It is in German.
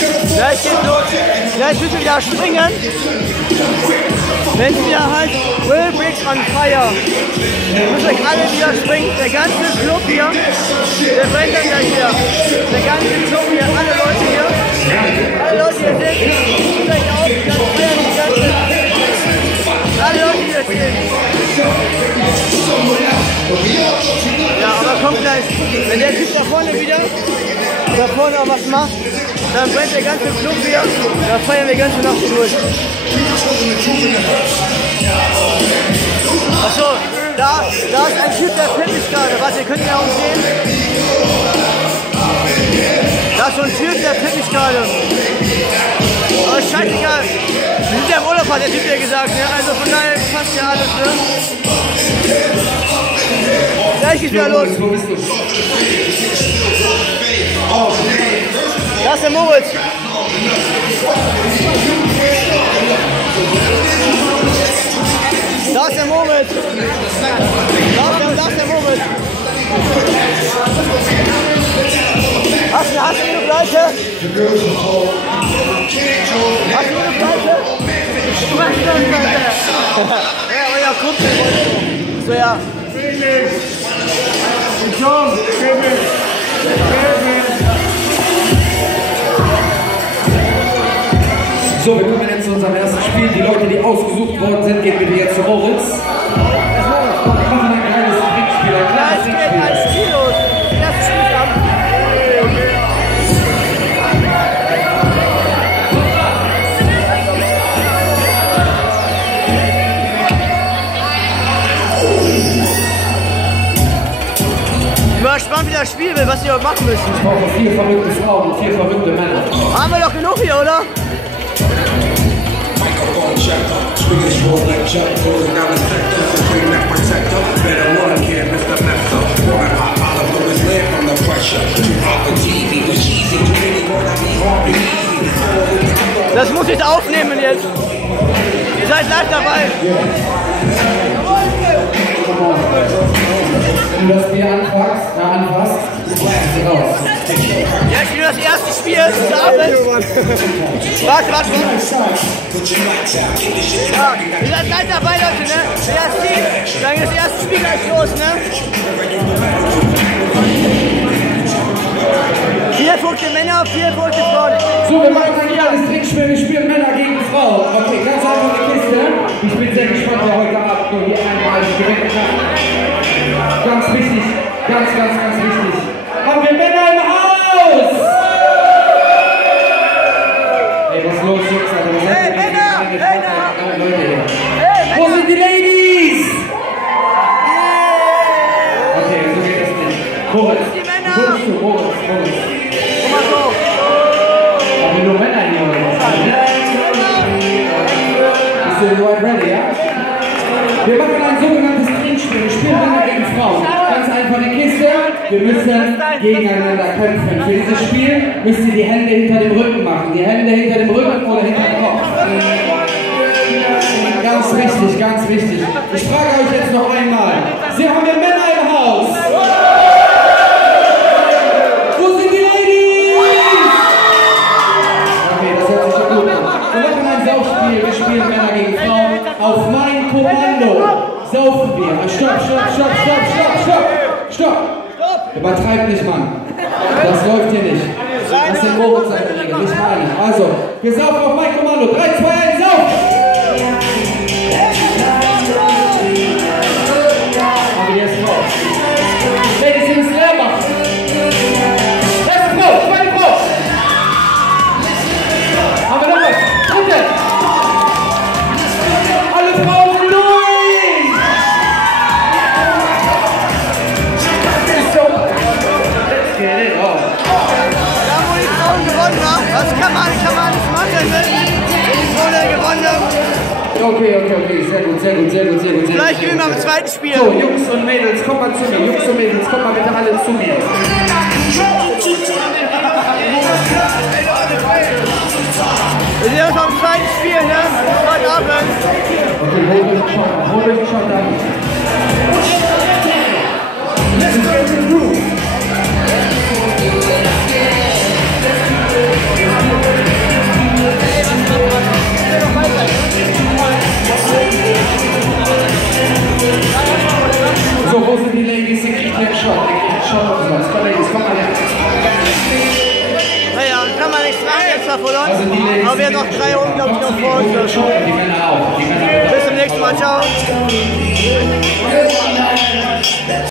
Gleich geht's los. Gleich müssen wir wieder springen. Wenn es wieder heißt, Will Bricks on Fire. Ihr müsst euch alle wieder springen. Der ganze Club hier, der brennt dann gleich wieder. Der ganze Club hier, alle Leute hier. Alle Leute hier sind, tut euch auf, die ganze Feier, die ganze. Alle Leute hier stehen. Ja, aber kommt gleich. Wenn der Typ da vorne auch was macht, dann brennt der ganze Club wieder. Da feiern wir die ganze Nacht durch. Achso, da ist ein Typ, der filmt mich gerade. Warte, ihr könnt ihn ja auch sehen. Da ist so ein Typ, der filmt mich gerade. Aber ist scheißegal. Wir sind ja im Urlaub, hat der Typ ja gesagt. Ne? Also von daher passt ja alles. Ne? Gleich geht's wieder los. Da ist der Moritz. Da ist der Moritz. Da ist der Moritz. Hast du eine Gleiche? Hast du eine Gleiche? Du hast eine Gleiche. Ja, euer Kumpel. So, ja. John, So, wir kommen jetzt zu unserem ersten Spiel. Die Leute, die ausgesucht worden sind, gehen bitte jetzt zu Moritz. Wir machen ein kleines Trinkspiel. Ein kleines Trinkspiel. Ich bin gespannt, wie das Spiel will, was ihr machen müssen. Ich brauche 4 verrückte Frauen und 4 verrückte Männer. Haben wir doch genug hier, oder? Das muss ich aufnehmen jetzt. Ihr seid live dabei. Wenn du das Bier anfasst, lässt du raus. Ja, ich spiele das erste Spiel des Abends. Warte. Ja, ihr seid live dabei, Leute, ne? Wer das sieht, dann geht das erste Spiel gleich los, ne? 4 verrückte Männer, 4 verrückte Frauen. So, wir machen ein kleines Trinkspiel. Wir spielen Männer gegen Frauen. Okay, ganz einfach eine Kiste. Ich bin sehr gespannt, wer heute Abend nur die einmalige gewinnen kann. Ganz wichtig, ganz wichtig. Haben wir Männer im Haus? Hey, was ist los, Jungs? Hey, Männer! Leute hier. Wo sind die Ladies? Okay, so geht das nicht. Moritz, Moritz. Komm mal so. Haben wir nur Männer hier oder was? Bist du soweit ready, ja? Wir machen ein sogenanntes Trinkspiel. Wir spielen Männer gegen Frauen. Ganz einfach eine Kiste. Wir müssen gegeneinander kämpfen. Für dieses Spiel müsst ihr die Hände hinter dem Rücken machen. Die Hände hinter dem Rücken oder hinter dem Kopf. Ganz wichtig. Ich frage euch jetzt noch einmal. Sie haben wir Männer im Haus. Wo sind die Ladies? Okay, das hört sich schon gut an. Wir machen ein Saufspiel. Wir spielen Männer gegen Frauen. Auf mein Kommando saufen wir. Stopp! Übertreibt nicht, Mann. Das läuft hier nicht. Das sind Moritz seine Regeln, nicht meine. Also, wir saufen auf mein Kommando. 3, 2, 1, sauf! Aber jetzt raus. Ladies, ihr müsst leer machen. Erste Frau, zweite Frau. Haben wir noch was? Dritte. Alle Frauen sind durch! Let's get it on. Da, wo die Frauen gewonnen haben, das kann man nicht machen, ne? Die Frauen gewonnen haben. Okay, sehr gut. Vielleicht gewinnen wir am zweiten Spiel. So, Jungs und Mädels, kommt mal zu mir. Kommt mal bitte alle zu mir. Wir sind jetzt am zweiten Spiel, ne? Heute Abend. Okay, hol euch den Shot an. Let's go to the room. mal, Ladies, komm mal her. Naja, kann man nichts sagen, jetzt verloren. Aber wir haben noch 3 Runden, glaube ich, noch vor uns. Die Männer auch. Bis zum nächsten Mal, ciao.